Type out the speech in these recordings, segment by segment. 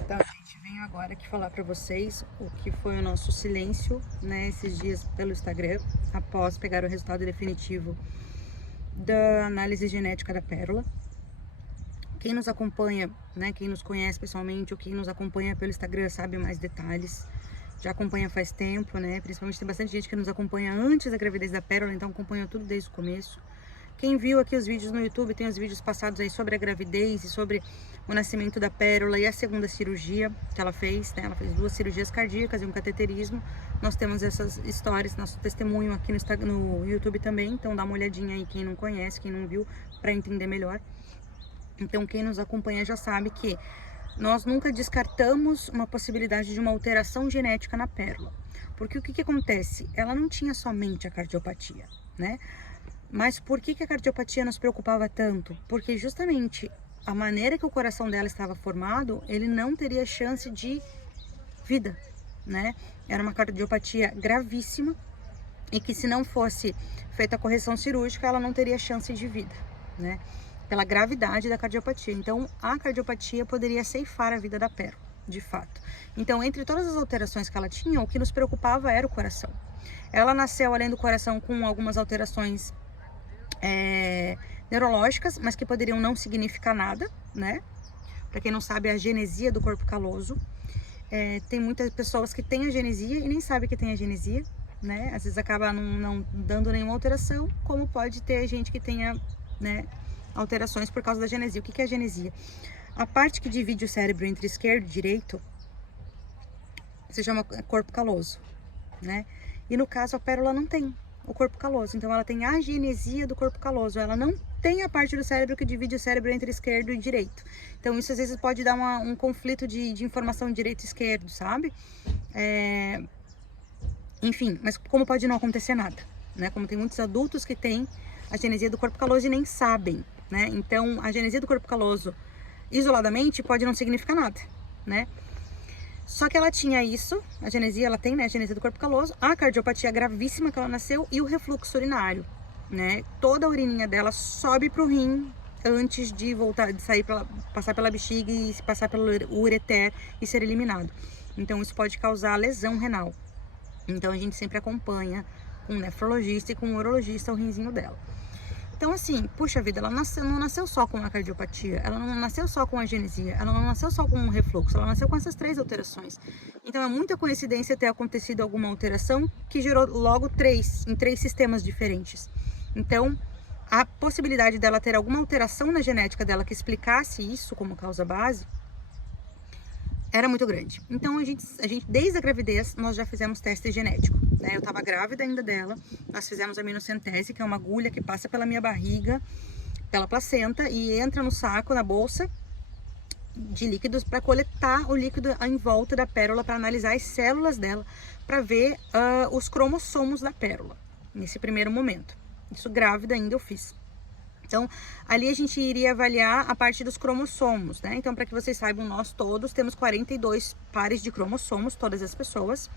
Então, gente, venho agora aqui falar pra vocês o que foi o nosso silêncio, né, esses dias pelo Instagram, após pegar o resultado definitivo da análise genética da pérola. Quem nos acompanha, né, quem nos conhece pessoalmente ou quem nos acompanha pelo Instagram sabe mais detalhes. Já acompanha faz tempo, né, principalmente tem bastante gente que nos acompanha antes da gravidez da pérola, então acompanha tudo desde o começo. Quem viu aqui os vídeos no YouTube, tem os vídeos passados aí sobre a gravidez e sobre o nascimento da pérola e a segunda cirurgia que ela fez, né? Ela fez 2 cirurgias cardíacas e um cateterismo. Nós temos essas histórias, nosso testemunho aqui no YouTube também, então dá uma olhadinha aí quem não conhece, quem não viu, para entender melhor. Então quem nos acompanha já sabe que nós nunca descartamos uma possibilidade de uma alteração genética na pérola. Porque o que acontece? Ela não tinha somente a cardiopatia, né? Mas por que a cardiopatia nos preocupava tanto? Porque justamente a maneira que o coração dela estava formado, ele não teria chance de vida, né? Era uma cardiopatia gravíssima e que se não fosse feita a correção cirúrgica, ela não teria chance de vida, né? Pela gravidade da cardiopatia. Então, a cardiopatia poderia ceifar a vida da pérola, de fato. Então, entre todas as alterações que ela tinha, o que nos preocupava era o coração. Ela nasceu, além do coração, com algumas alterações neurológicas, mas que poderiam não significar nada, né? Para quem não sabe, a agenesia do corpo caloso. Tem muitas pessoas que têm agenesia e nem sabem que tem agenesia, né? Às vezes acaba não dando nenhuma alteração, como pode ter gente que tenha, né, alterações por causa da agenesia. O que é agenesia? A parte que divide o cérebro entre esquerdo e direito se chama corpo caloso, né? E no caso a pérola não tem o corpo caloso, então ela tem a agenesia do corpo caloso, ela não tem a parte do cérebro que divide o cérebro entre esquerdo e direito. Então isso às vezes pode dar um conflito de informação direito e esquerdo, sabe? Enfim, mas como pode não acontecer nada, né? Como tem muitos adultos que têm a agenesia do corpo caloso e nem sabem, né? Então a agenesia do corpo caloso isoladamente pode não significar nada, né? Só que ela tinha isso, a agenesia, ela tem, né, a agenesia do corpo caloso, a cardiopatia gravíssima que ela nasceu e o refluxo urinário, né? Toda a urininha dela sobe pro rim antes de voltar, de sair, passar pela bexiga e passar pelo ureter e ser eliminado. Então isso pode causar lesão renal. Então a gente sempre acompanha com um nefrologista e com um urologista o rinzinho dela. Então assim, puxa vida, ela não nasceu só com a cardiopatia, ela não nasceu só com a agenesia, ela não nasceu só com um refluxo, ela nasceu com essas 3 alterações. Então é muita coincidência ter acontecido alguma alteração que gerou logo em 3 sistemas diferentes. Então a possibilidade dela ter alguma alteração na genética dela que explicasse isso como causa base era muito grande. Então a gente desde a gravidez nós já fizemos teste genético, né? Eu tava grávida ainda dela, nós fizemos a minocentese, que é uma agulha que passa pela minha barriga, pela placenta e entra no saco, na bolsa de líquidos para coletar o líquido em volta da pérola, para analisar as células dela, para ver os cromossomos da pérola, nesse primeiro momento. Isso grávida ainda eu fiz. Então, ali a gente iria avaliar a parte dos cromossomos, né? Então, para que vocês saibam, nós todos temos 42 pares de cromossomos, todas as pessoas,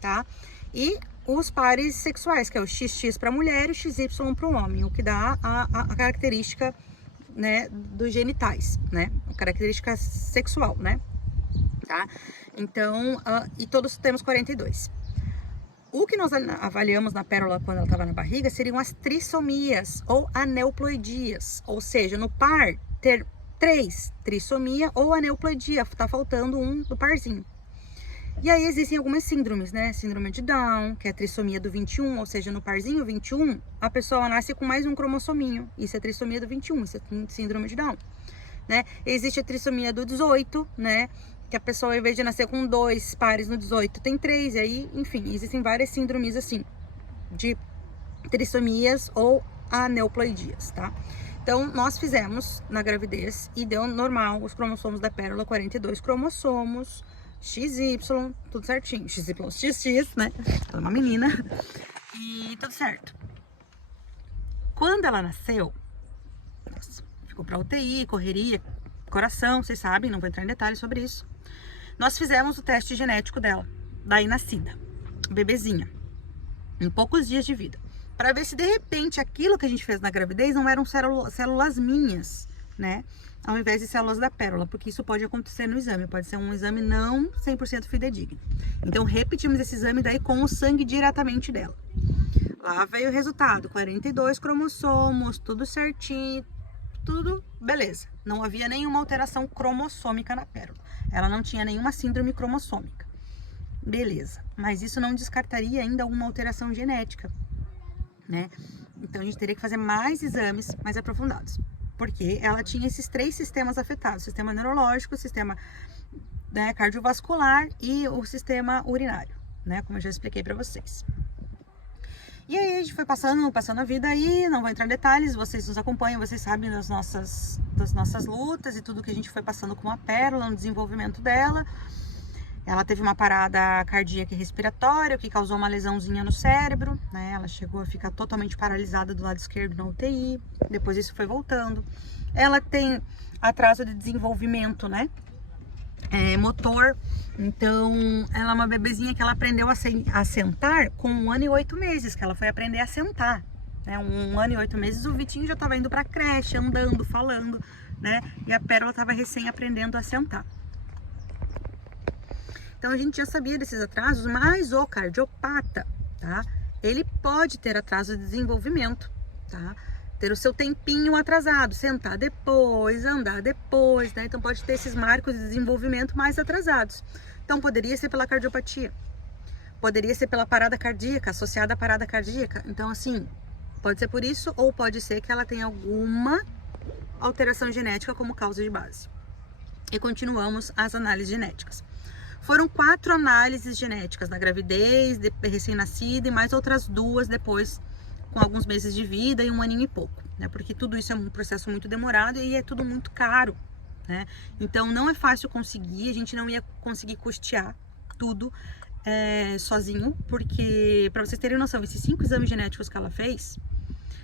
tá? E os pares sexuais, que é o XX para mulher e o XY para o homem, o que dá a característica, né, dos genitais, né? A característica sexual, né? Tá? Então, e todos temos 42. O que nós avaliamos na pérola quando ela estava na barriga seriam as trissomias ou aneuploidias, ou seja, no par ter 3 trissomia ou aneuploidia, tá faltando um do parzinho. E aí existem algumas síndromes, né? Síndrome de Down, que é a trissomia do 21, ou seja, no parzinho 21, a pessoa nasce com mais um cromossominho, isso é trissomia do 21, isso é síndrome de Down, né? Existe a trissomia do 18, né? Que a pessoa, ao invés de nascer com 2 pares no 18, tem 3, e aí, enfim, existem várias síndromes, assim, de trissomias ou aneuploidias, tá? Então, nós fizemos na gravidez e deu normal os cromossomos da pérola, 42 cromossomos, XY, tudo certinho, XY, XX, né? Ela é uma menina, e tudo certo. Quando ela nasceu, nossa, ficou pra UTI, correria, coração, vocês sabem, não vou entrar em detalhes sobre isso. Nós fizemos o teste genético dela, daí nascida, bebezinha, em poucos dias de vida, para ver se de repente aquilo que a gente fez na gravidez não eram células minhas, né? Ao invés de células da pérola, porque isso pode acontecer no exame, pode ser um exame não 100% fidedigno. Então, repetimos esse exame daí com o sangue diretamente dela. Lá veio o resultado, 42 cromossomos, tudo certinho, tudo beleza. Não havia nenhuma alteração cromossômica na pérola. Ela não tinha nenhuma síndrome cromossômica. Beleza, mas isso não descartaria ainda alguma alteração genética, né? Então, a gente teria que fazer mais exames mais aprofundados. Porque ela tinha esses 3 sistemas afetados, o sistema neurológico, o sistema, né, cardiovascular e o sistema urinário, né, como eu já expliquei para vocês. E aí a gente foi passando a vida aí, não vou entrar em detalhes, vocês nos acompanham, vocês sabem das nossas lutas e tudo que a gente foi passando com a pérola, no desenvolvimento dela. Ela teve uma parada cardíaca e respiratória, o que causou uma lesãozinha no cérebro, né? Ela chegou a ficar totalmente paralisada do lado esquerdo na UTI, depois isso foi voltando. Ela tem atraso de desenvolvimento, né? Motor, então ela é uma bebezinha que ela aprendeu a sentar com 1 ano e 8 meses, que ela foi aprender a sentar, né? 1 ano e 8 meses o Vitinho já estava indo para creche, andando, falando, né? E a Pérola estava recém aprendendo a sentar. Então, a gente já sabia desses atrasos, mas o cardiopata, tá? Ele pode ter atraso de desenvolvimento, tá? Ter o seu tempinho atrasado, sentar depois, andar depois, né? Então, pode ter esses marcos de desenvolvimento mais atrasados. Então, poderia ser pela cardiopatia, poderia ser pela parada cardíaca, associada à parada cardíaca. Então, assim, pode ser por isso ou pode ser que ela tenha alguma alteração genética como causa de base. E continuamos as análises genéticas. Foram 4 análises genéticas na gravidez, recém-nascida e mais outras 2 depois, com alguns meses de vida e 1 aninho e pouco, né? Porque tudo isso é um processo muito demorado e é tudo muito caro, né? Então não é fácil conseguir, a gente não ia conseguir custear tudo sozinho, porque, para vocês terem noção, esses 5 exames genéticos que ela fez,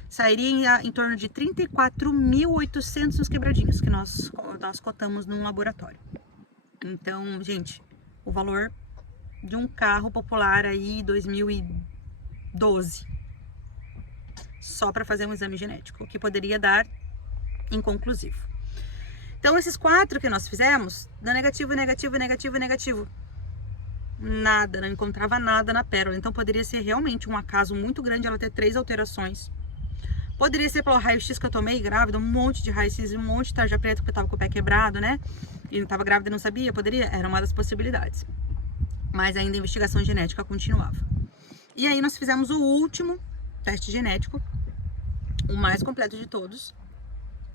sairia em torno de 34.800 nos quebradinhos, que nós cotamos num laboratório. Então, gente, o valor de um carro popular aí 2012 só para fazer um exame genético, o que poderia dar inconclusivo. Então, esses 4 que nós fizemos, dá negativo, negativo, negativo, negativo. Nada, não encontrava nada na pérola. Então, poderia ser realmente um acaso muito grande ela ter 3 alterações. Poderia ser pelo raio-x que eu tomei grávida, um monte de raio-x, um monte de tarja preta porque eu tava com o pé quebrado, né? E não tava grávida e não sabia, poderia? Era uma das possibilidades. Mas ainda a investigação genética continuava. E aí nós fizemos o último teste genético, o mais completo de todos,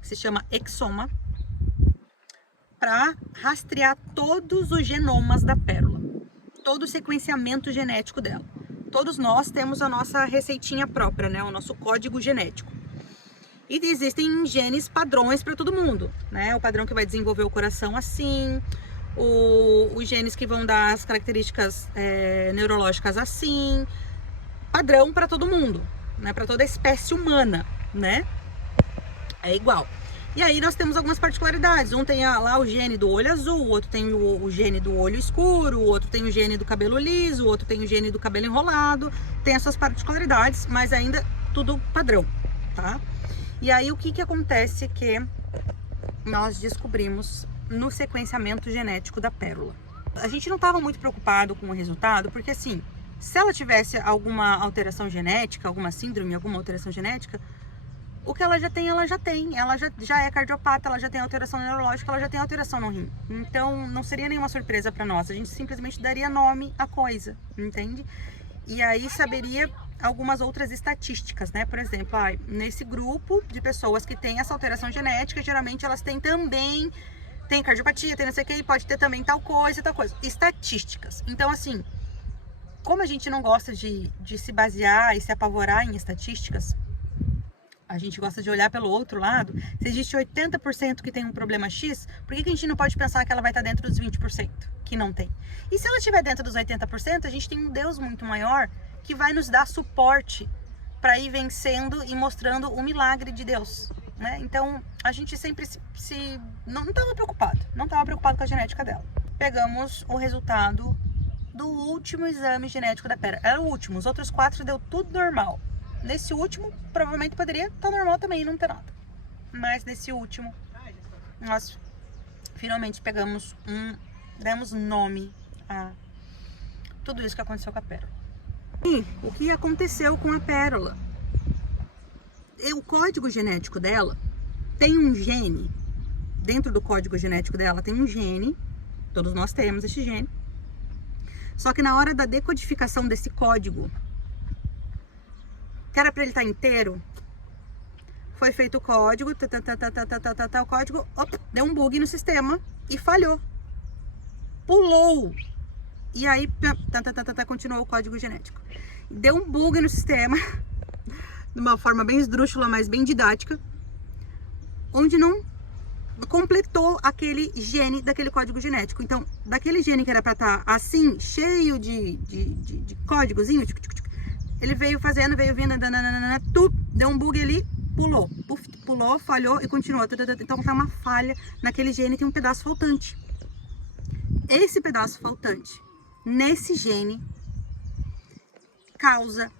que se chama Exoma, para rastrear todos os genomas da pérola, todo o sequenciamento genético dela. Todos nós temos a nossa receitinha própria, né? O nosso código genético. E existem genes padrões para todo mundo, né? O padrão que vai desenvolver o coração assim, os genes que vão dar as características neurológicas assim, padrão para todo mundo, né? Para toda a espécie humana, né? É igual. E aí nós temos algumas particularidades. Um tem lá o gene do olho azul, o outro tem o gene do olho escuro, o outro tem o gene do cabelo liso, o outro tem o gene do cabelo enrolado. Tem essas particularidades, mas ainda tudo padrão, tá? E aí o que acontece que nós descobrimos no sequenciamento genético da pérola? A gente não estava muito preocupado com o resultado, porque assim, se ela tivesse alguma alteração genética, alguma síndrome, alguma alteração genética, o que ela já tem, ela já já é cardiopata, ela já tem alteração neurológica, ela já tem alteração no rim. Então, não seria nenhuma surpresa para nós, a gente simplesmente daria nome à coisa, entende? E aí saberia algumas outras estatísticas, né? Por exemplo, nesse grupo de pessoas que têm essa alteração genética, geralmente elas têm também, tem cardiopatia, tem não sei o que, e pode ter também tal coisa, tal coisa. Estatísticas. Então, assim, como a gente não gosta de se basear e se apavorar em estatísticas, a gente gosta de olhar pelo outro lado. Se existe 80% que tem um problema X, por que a gente não pode pensar que ela vai estar dentro dos 20% que não tem? E se ela estiver dentro dos 80%, a gente tem um Deus muito maior que vai nos dar suporte para ir vencendo e mostrando o milagre de Deus, né? Então, a gente sempre não estava preocupado com a genética dela. Pegamos o resultado do último exame genético da pérola. Era o último, os outros 4 deu tudo normal. Nesse último, provavelmente poderia estar normal também e não ter nada. Mas nesse último, nós finalmente demos nome a tudo isso que aconteceu com a Pérola. E o que aconteceu com a Pérola? O código genético dela tem um gene, dentro do código genético dela tem um gene, todos nós temos esse gene, só que na hora da decodificação desse código, que era para ele estar inteiro, foi feito o código, o código, deu um bug no sistema e falhou, pulou, e aí continuou o código genético. Deu um bug no sistema, de uma forma bem esdrúxula, mas bem didática, onde não completou aquele gene daquele código genético. Então, daquele gene que era para estar assim, cheio de códigozinho, ele veio fazendo, veio vindo, deu um bug ali, pulou, falhou e continuou. Então, tá uma falha naquele gene, tem um pedaço faltante. Esse pedaço faltante, nesse gene, causa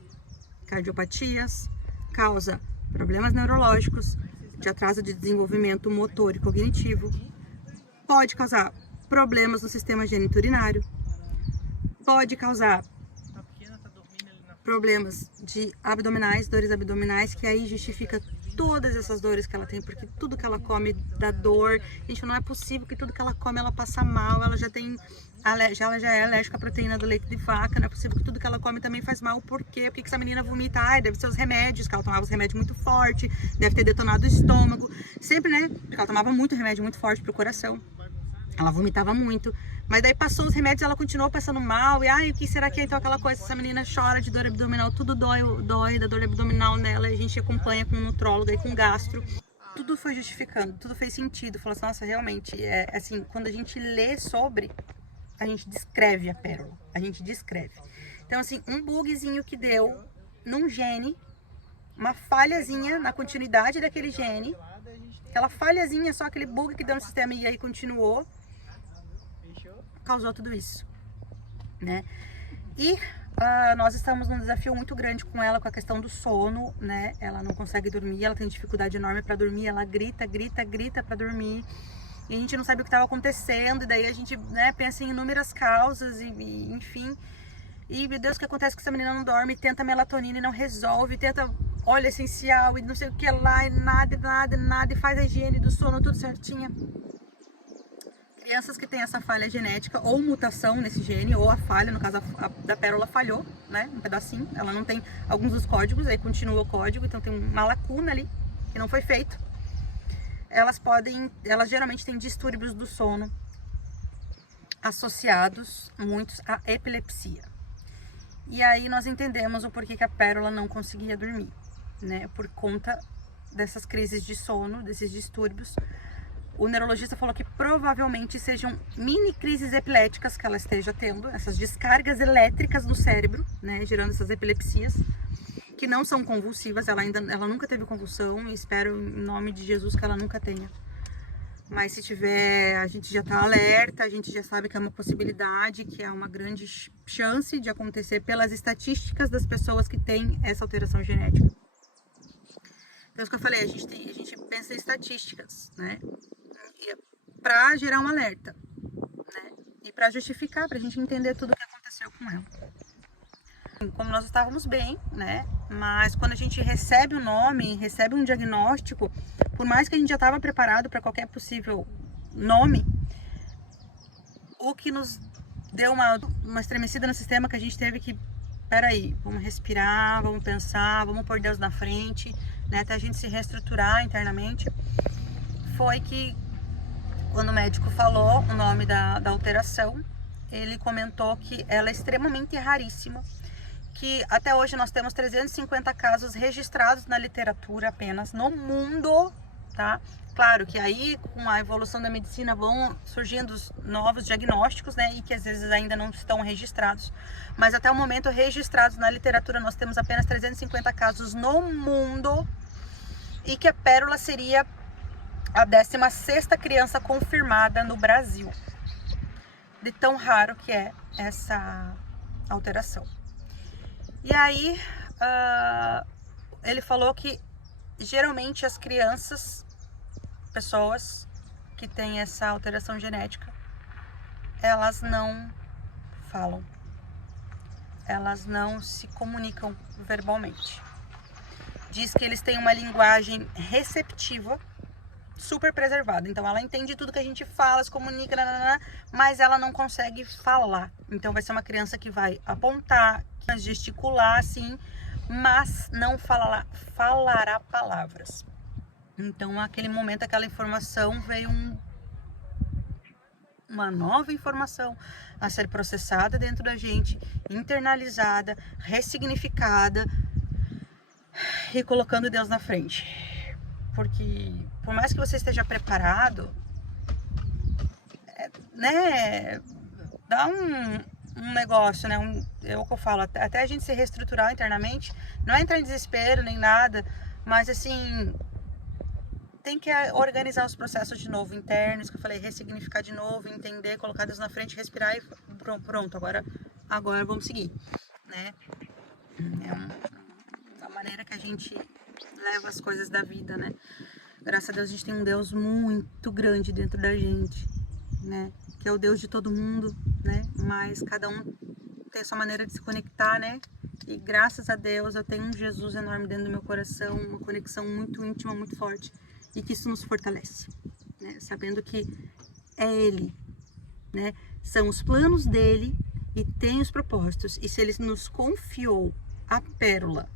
cardiopatias, causa problemas neurológicos, de atraso de desenvolvimento motor e cognitivo, pode causar problemas no sistema geniturinário, pode causar problemas de abdominais, dores abdominais, que aí justifica todas essas dores que ela tem, porque tudo que ela come dá dor. Gente, não é possível que tudo que ela come ela passa mal, ela já é alérgica à proteína do leite de vaca, não é possível que tudo que ela come também faz mal. Por quê? Porque que essa menina vomita? Ai, deve ser os remédios, que ela tomava os remédios muito forte, deve ter detonado o estômago, sempre, né? Porque ela tomava muito remédio muito forte pro coração, ela vomitava muito. Mas daí passou os remédios, ela continuou passando mal. E ai, o que será que é então aquela coisa? Essa menina chora de dor abdominal, tudo dói da dor abdominal nela. A gente acompanha com um nutrólogo e com gastro. Tudo foi justificando, tudo fez sentido. Falou assim, nossa, realmente, assim, quando a gente lê sobre, a gente descreve a pérola. A gente descreve. Então, assim, um bugzinho que deu num gene, uma falhazinha na continuidade daquele gene, aquela falhazinha, só aquele bug que deu no sistema e aí continuou, causou tudo isso, né? E nós estamos num desafio muito grande com ela, com a questão do sono, né? Ela não consegue dormir, ela tem dificuldade enorme para dormir, ela grita para dormir, e a gente não sabe o que estava acontecendo, e daí a gente, né, pensa em inúmeras causas, e enfim, e meu Deus, o que acontece que essa menina não dorme, tenta melatonina e não resolve, tenta óleo essencial e não sei o que lá, e nada, e faz a higiene do sono tudo certinha. Crianças que têm essa falha genética ou mutação nesse gene, ou a falha, no caso da pérola falhou, né, um pedacinho, ela não tem alguns dos códigos, aí continua o código, então tem uma lacuna ali que não foi feito. Elas geralmente têm distúrbios do sono associados, muitos, à epilepsia. E aí nós entendemos o porquê que a pérola não conseguia dormir, né, por conta dessas crises de sono, desses distúrbios. O neurologista falou que provavelmente sejam mini crises epiléticas que ela esteja tendo, essas descargas elétricas no cérebro, né, gerando essas epilepsias, que não são convulsivas, ela nunca teve convulsão, e espero em nome de Jesus que ela nunca tenha. Mas se tiver, a gente já está alerta, a gente já sabe que é uma possibilidade, que é uma grande chance de acontecer pelas estatísticas das pessoas que têm essa alteração genética. Então, é isso que eu falei, a gente pensa em estatísticas, né? Para gerar um alerta, né? E para justificar, para a gente entender tudo o que aconteceu com ela. Como nós estávamos bem, né? Mas quando a gente recebe o nome, recebe um diagnóstico, por mais que a gente já estava preparado para qualquer possível nome, o que nos deu uma estremecida no sistema, que a gente teve que, peraí, vamos respirar, vamos pensar, vamos pôr Deus na frente, né? Até a gente se reestruturar internamente, foi que quando o médico falou o nome da alteração, ele comentou que ela é extremamente raríssima, que até hoje nós temos 350 casos registrados na literatura apenas no mundo, tá? Claro que aí, com a evolução da medicina, vão surgindo novos diagnósticos, né? E que às vezes ainda não estão registrados. Mas até o momento, registrados na literatura, nós temos apenas 350 casos no mundo, e que a pérola seria a 16ª criança confirmada no Brasil, de tão raro que é essa alteração. E aí, ele falou que geralmente as crianças, pessoas que têm essa alteração genética, elas não falam. Elas não se comunicam verbalmente. Diz que eles têm uma linguagem receptiva super preservada. Então ela entende tudo que a gente fala, se comunica, mas ela não consegue falar. Então vai ser uma criança que vai apontar, gesticular assim, mas não falará palavras. Então naquele momento, aquela informação veio uma nova informação a ser processada dentro da gente, internalizada, ressignificada e colocando Deus na frente. Porque por mais que você esteja preparado, né, dá um negócio, né, é o que eu falo, até a gente se reestruturar internamente, não é entrar em desespero nem nada, mas assim, tem que organizar os processos de novo internos, que eu falei, ressignificar de novo, entender, colocar Deus na frente, respirar e pronto, agora vamos seguir, né? É a maneira que a gente leva as coisas da vida, né? Graças a Deus a gente tem um Deus muito grande dentro da gente, né? Que é o Deus de todo mundo, né? Mas cada um tem a sua maneira de se conectar, né? E graças a Deus eu tenho um Jesus enorme dentro do meu coração, uma conexão muito íntima, muito forte. E que isso nos fortalece, né? Sabendo que é Ele, né? São os planos dele e tem os propósitos. E se Ele nos confiou a pérola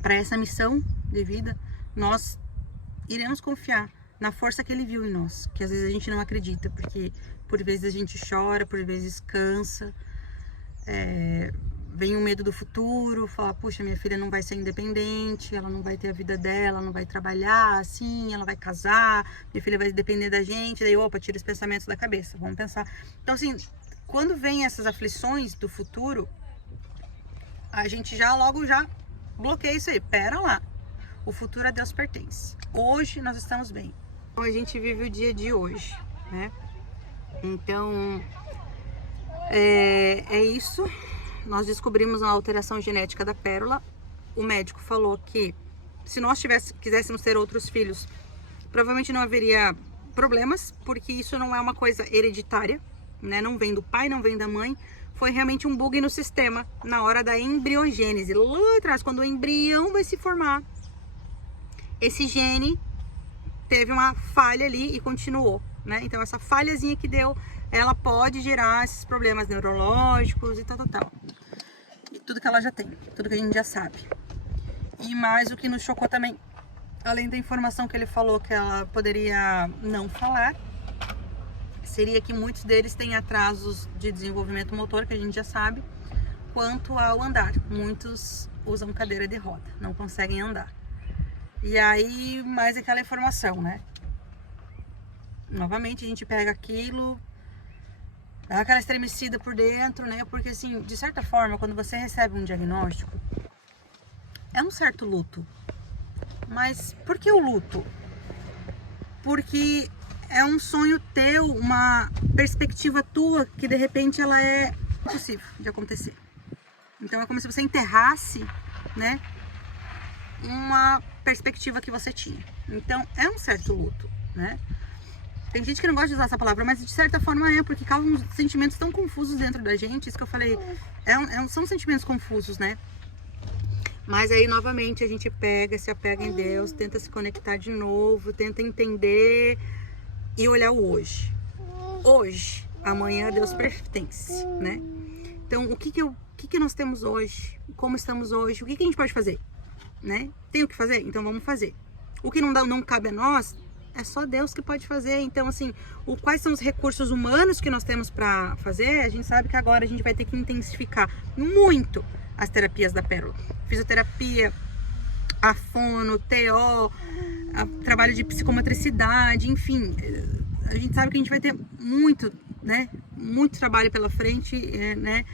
para essa missão de vida, nós iremos confiar na força que Ele viu em nós, que às vezes a gente não acredita, porque por vezes a gente chora, por vezes cansa, vem o medo do futuro, fala, puxa, minha filha não vai ser independente, ela não vai ter a vida dela, não vai trabalhar assim, ela vai casar, minha filha vai depender da gente, daí, opa, tira os pensamentos da cabeça, vamos pensar. Então, assim, quando vem essas aflições do futuro, a gente logo já bloqueia isso aí, pera lá, o futuro a Deus pertence. Hoje nós estamos bem. Então, a gente vive o dia de hoje, né? Então, é isso. Nós descobrimos uma alteração genética da pérola. O médico falou que se nós quiséssemos ter outros filhos, provavelmente não haveria problemas, porque isso não é uma coisa hereditária, né? Não vem do pai, não vem da mãe. Foi realmente um bug no sistema na hora da embriogênese. Lá atrás, quando o embrião vai se formar, esse gene teve uma falha ali e continuou, né? Então essa falhazinha que deu, ela pode gerar esses problemas neurológicos e tal. E tudo que ela já tem, tudo que a gente já sabe. E mais o que nos chocou também, além da informação que ele falou que ela poderia não falar, seria que muitos deles têm atrasos de desenvolvimento motor, que a gente já sabe, quanto ao andar. Muitos usam cadeira de roda, não conseguem andar. E aí, mais aquela informação, né? Novamente, a gente pega aquilo, dá aquela estremecida por dentro, né? Porque, assim, de certa forma, quando você recebe um diagnóstico, é um certo luto. Mas por que o luto? Porque é um sonho teu, uma perspectiva tua, que de repente ela é possível de acontecer. Então é como se você enterrasse, né, uma perspectiva que você tinha. Então é um certo luto, né? Tem gente que não gosta de usar essa palavra, mas de certa forma porque causa uns sentimentos tão confusos dentro da gente. Isso que eu falei, são sentimentos confusos, né? Mas aí novamente a gente se apega em Deus, tenta se conectar de novo, tenta entender e olhar o hoje. Hoje, amanhã Deus pertence, né? Então o que nós temos hoje? Como estamos hoje? O que a gente pode fazer? Né? Tem o que fazer? Então vamos fazer. O que não cabe a nós, é só Deus que pode fazer. Então, assim, quais são os recursos humanos que nós temos para fazer? A gente sabe que agora a gente vai ter que intensificar muito as terapias da pérola. Fisioterapia, a fono, TO, trabalho de psicomotricidade, enfim. A gente sabe que a gente vai ter muito, né? Muito trabalho pela frente, né?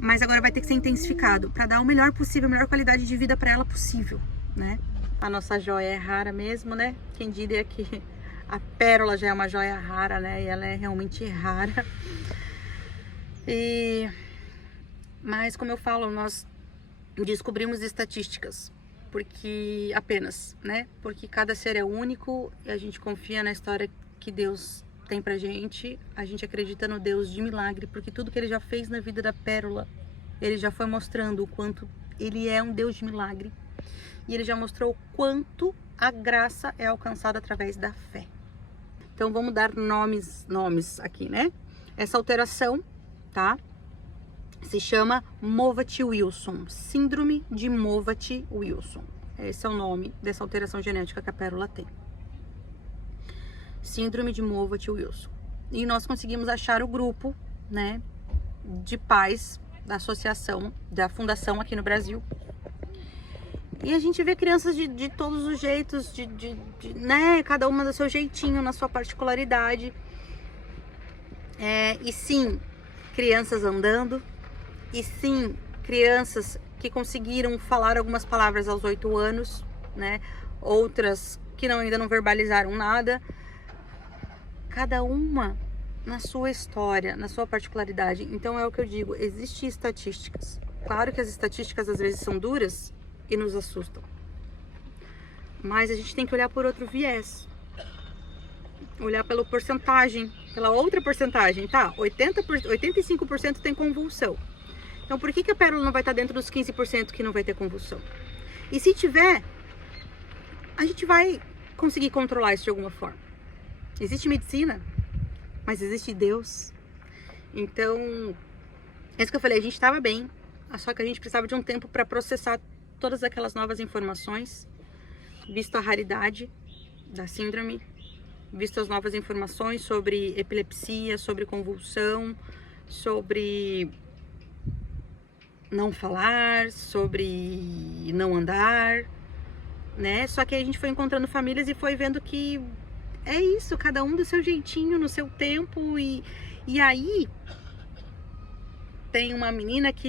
Mas agora vai ter que ser intensificado para dar o melhor possível, a melhor qualidade de vida para ela possível, né? A nossa joia é rara mesmo, né? Quem diria que a pérola já é uma joia rara, né? E ela é realmente rara. Mas como eu falo, nós descobrimos estatísticas, porque cada ser é único e a gente confia na história que Deus tem pra gente, a gente acredita no Deus de milagre, porque tudo que ele já fez na vida da Pérola, ele já foi mostrando o quanto ele é um Deus de milagre. E ele já mostrou o quanto a graça é alcançada através da fé. Então vamos dar nomes aqui, né? Essa alteração, tá? Se chama Moffatt-Wilson, Síndrome de Moffatt-Wilson. Esse é o nome dessa alteração genética que a Pérola tem. Síndrome de Moffatt-Wilson. E nós conseguimos achar o grupo, né, de pais da associação, da fundação aqui no Brasil. E a gente vê crianças de todos os jeitos, né, cada uma do seu jeitinho, na sua particularidade. E sim, crianças andando. E sim, crianças que conseguiram falar algumas palavras aos 8 anos, né? Outras que ainda não verbalizaram nada. Cada uma na sua história, na sua particularidade. Então é o que eu digo, existem estatísticas. Claro que as estatísticas às vezes são duras e nos assustam. Mas a gente tem que olhar por outro viés. Olhar pela porcentagem, pela outra porcentagem, tá? 85% tem convulsão. Então por que a Pérola não vai estar dentro dos 15% que não vai ter convulsão? E se tiver, a gente vai conseguir controlar isso de alguma forma. Existe medicina, mas existe Deus. Então, é isso que eu falei, a gente estava bem, só que a gente precisava de um tempo para processar todas aquelas novas informações, visto a raridade da síndrome, visto as novas informações sobre epilepsia, sobre convulsão, sobre não falar, sobre não andar, né? Só que aí a gente foi encontrando famílias e foi vendo que é isso, cada um do seu jeitinho, no seu tempo. E aí tem uma menina que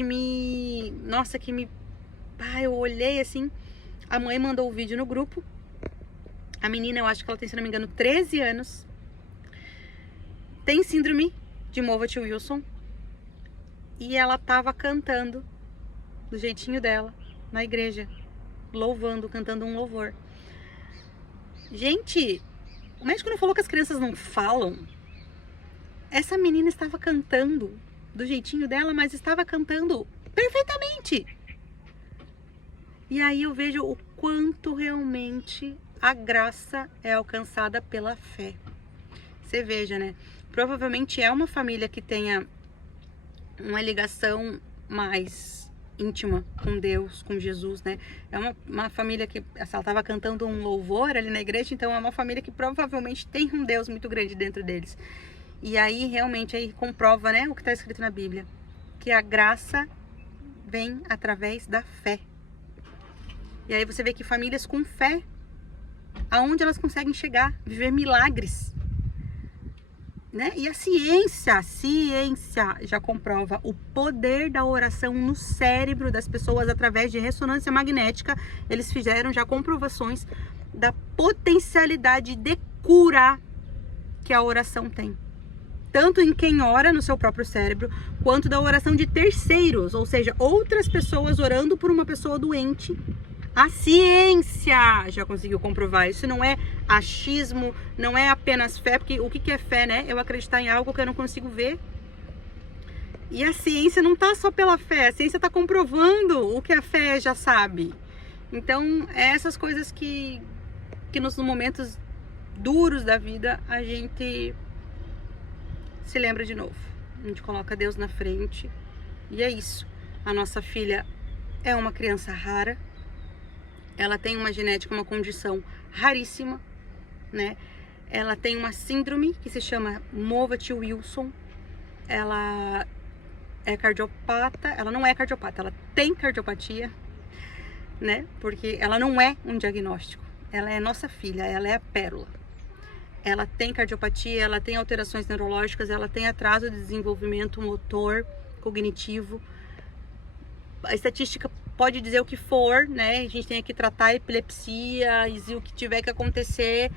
eu olhei assim, a mãe mandou o vídeo no grupo. A menina, eu acho que ela tem, se não me engano, 13 anos. Tem síndrome de Moffatt-Wilson. E ela tava cantando do jeitinho dela na igreja, louvando, cantando um louvor. Gente, o médico não falou que as crianças não falam? Essa menina estava cantando do jeitinho dela, mas estava cantando perfeitamente. E aí eu vejo o quanto realmente a graça é alcançada pela fé. Você veja, né? Provavelmente é uma família que tenha uma ligação mais íntima com Deus, com Jesus, né? É uma família que, ela estava cantando um louvor ali na igreja, então é uma família que provavelmente tem um Deus muito grande dentro deles. E aí realmente aí comprova, né, o que está escrito na Bíblia, que a graça vem através da fé. E aí você vê que famílias com fé, aonde elas conseguem chegar, viver milagres, né? E a ciência já comprova o poder da oração no cérebro das pessoas através de ressonância magnética. Eles fizeram já comprovações da potencialidade de cura que a oração tem. Tanto em quem ora no seu próprio cérebro, quanto da oração de terceiros, ou seja, outras pessoas orando por uma pessoa doente. A ciência já conseguiu comprovar. Isso não é achismo, não é apenas fé, porque o que é fé, né? Eu acreditar em algo que eu não consigo ver. E a ciência não está só pela fé, a ciência está comprovando o que a fé já sabe. Então, é essas coisas que nos momentos duros da vida a gente se lembra de novo. A gente coloca Deus na frente e é isso. A nossa filha é uma criança rara. Ela tem uma genética, uma condição raríssima, né? Ela tem uma síndrome que se chama Moffatt-Wilson. Ela é cardiopata, ela não é cardiopata, ela tem cardiopatia, né? Porque ela não é um diagnóstico. Ela é nossa filha, ela é a Pérola. Ela tem cardiopatia, ela tem alterações neurológicas, ela tem atraso de desenvolvimento motor, cognitivo. A estatística pode dizer o que for, né? A gente tem que tratar a epilepsia e o que tiver que acontecer.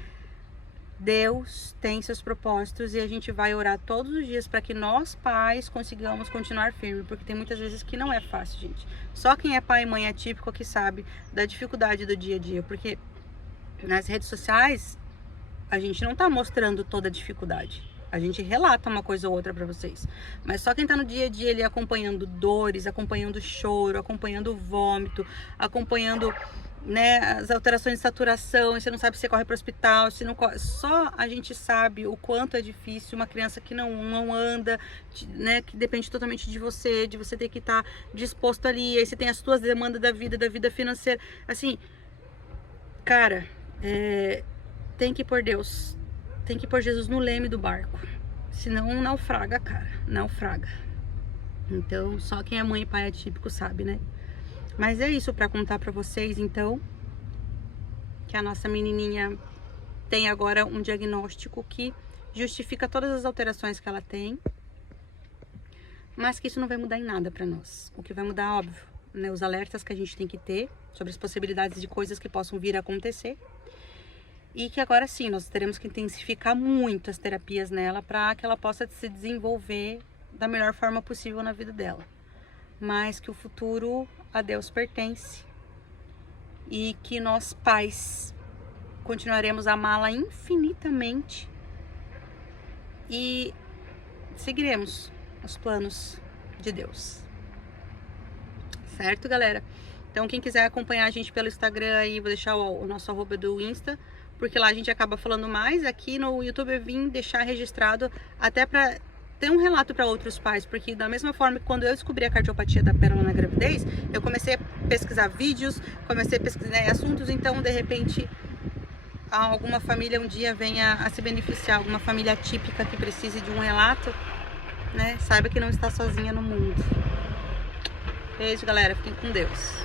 Deus tem seus propósitos e a gente vai orar todos os dias para que nós, pais, consigamos continuar firme, porque tem muitas vezes que não é fácil, gente. Só quem é pai e mãe atípico que sabe da dificuldade do dia a dia, porque nas redes sociais a gente não tá mostrando toda a dificuldade. A gente relata uma coisa ou outra pra vocês. Mas só quem tá no dia a dia ali acompanhando dores, acompanhando choro, acompanhando vômito, acompanhando, né, as alterações de saturação, e você não sabe se você corre para o hospital, se não corre. Só a gente sabe o quanto é difícil uma criança que não anda, né, que depende totalmente de você ter que estar disposto ali, aí você tem as suas demandas da vida financeira. Assim, cara, tem que pôr Deus, tem que pôr Jesus no leme do barco, senão naufraga, cara, naufraga. Então, só quem é mãe e pai atípico sabe, né? Mas é isso para contar para vocês, então, que a nossa menininha tem agora um diagnóstico que justifica todas as alterações que ela tem, mas que isso não vai mudar em nada para nós. O que vai mudar, óbvio, né, os alertas que a gente tem que ter sobre as possibilidades de coisas que possam vir a acontecer, e que agora sim, nós teremos que intensificar muito as terapias nela para que ela possa se desenvolver da melhor forma possível na vida dela. Mas que o futuro a Deus pertence e que nós pais continuaremos a amá-la infinitamente e seguiremos os planos de Deus. Certo, galera? Então, quem quiser acompanhar a gente pelo Instagram aí, vou deixar o nosso arroba do Insta, porque lá a gente acaba falando mais. Aqui no YouTube eu vim deixar registrado até para ter um relato para outros pais, porque da mesma forma que quando eu descobri a cardiopatia da pérola na gravidez, eu comecei a pesquisar vídeos, comecei a pesquisar, né, assuntos, então de repente alguma família um dia venha a se beneficiar, alguma família típica que precise de um relato, né, saiba que não está sozinha no mundo. Beijo, galera, fiquem com Deus.